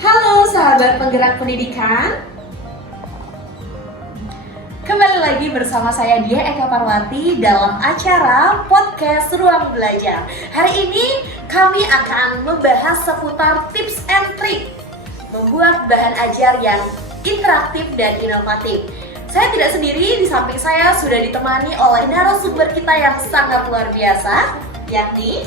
Halo sahabat penggerak pendidikan, kembali lagi bersama saya Dia Eka Parwati dalam acara podcast Ruang Belajar. Hari ini kami akan membahas seputar tips and trik membuat bahan ajar yang interaktif dan inovatif. Saya tidak sendiri, di samping saya sudah ditemani oleh narasumber kita yang sangat luar biasa, yakni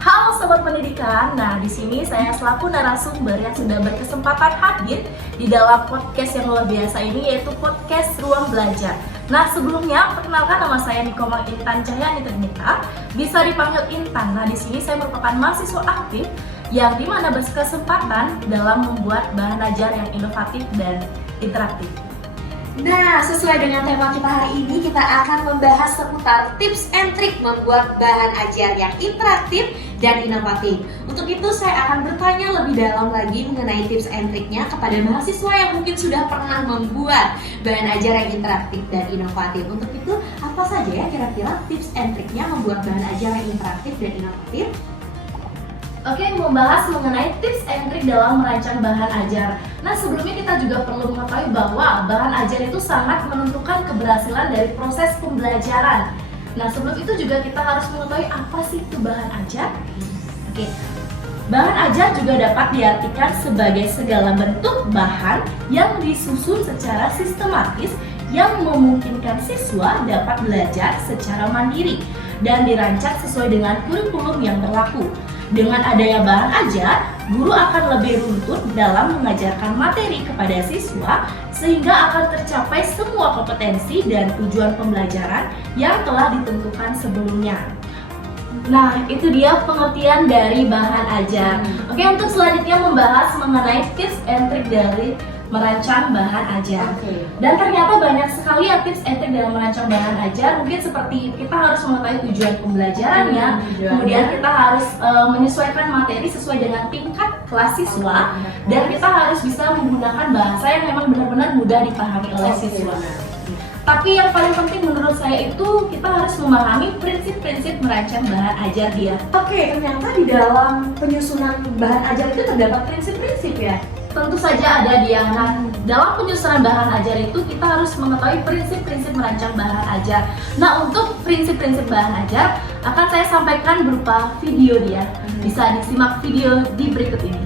Halo Sobat Pendidikan, nah di sini saya selaku narasumber yang sudah berkesempatan hadir di dalam podcast yang luar biasa ini, yaitu podcast Ruang Belajar. Nah sebelumnya, perkenalkan nama saya Nikomang Intan Cahyani Ternita, bisa dipanggil Intan. Nah di sini saya merupakan mahasiswa aktif yang dimana berkesempatan dalam membuat bahan ajar yang inovatif dan interaktif. Nah, sesuai dengan tema kita hari ini, kita akan membahas seputar tips and trik membuat bahan ajar yang interaktif dan inovatif. Untuk itu, saya akan bertanya lebih dalam lagi mengenai tips and triknya kepada mahasiswa yang mungkin sudah pernah membuat bahan ajar yang interaktif dan inovatif. Untuk itu, apa saja ya kira-kira tips and triknya membuat bahan ajar yang interaktif dan inovatif? Oke, membahas mengenai tips and trik dalam merancang bahan ajar. Nah, sebelumnya kita juga perlu mengetahui bahwa bahan ajar itu sangat menentukan keberhasilan dari proses pembelajaran. Nah, sebelum itu juga kita harus mengetahui apa sih itu bahan ajar. Oke, bahan ajar juga dapat diartikan sebagai segala bentuk bahan yang disusun secara sistematis yang memungkinkan siswa dapat belajar secara mandiri dan dirancang sesuai dengan kurikulum yang berlaku. Dengan adanya bahan ajar, guru akan lebih runtut dalam mengajarkan materi kepada siswa sehingga akan tercapai semua kompetensi dan tujuan pembelajaran yang telah ditentukan sebelumnya. Nah, itu dia pengertian dari bahan ajar. Oke, untuk selanjutnya membahas mengenai tips and trik dari merancang bahan ajar. Dan ternyata banyak sekali ya tips and trik dalam merancang bahan ajar. Mungkin seperti kita harus mengetahui tujuan pembelajarannya, kemudian kita harus menyesuaikan materi sesuai dengan tingkat kelas siswa, dan kita harus bisa menggunakan bahasa yang memang benar-benar mudah dipahami oleh siswa. Tapi yang paling penting menurut saya itu kita harus memahami prinsip-prinsip merancang bahan ajar dia. Oke, ternyata di dalam penyusunan bahan ajar itu terdapat prinsip-prinsip ya? Tentu saja ada dia. Nah, dalam penyusunan bahan ajar itu kita harus mengetahui prinsip-prinsip merancang bahan ajar. Nah, untuk prinsip-prinsip bahan ajar akan saya sampaikan berupa video dia. Bisa disimak video di berikut ini.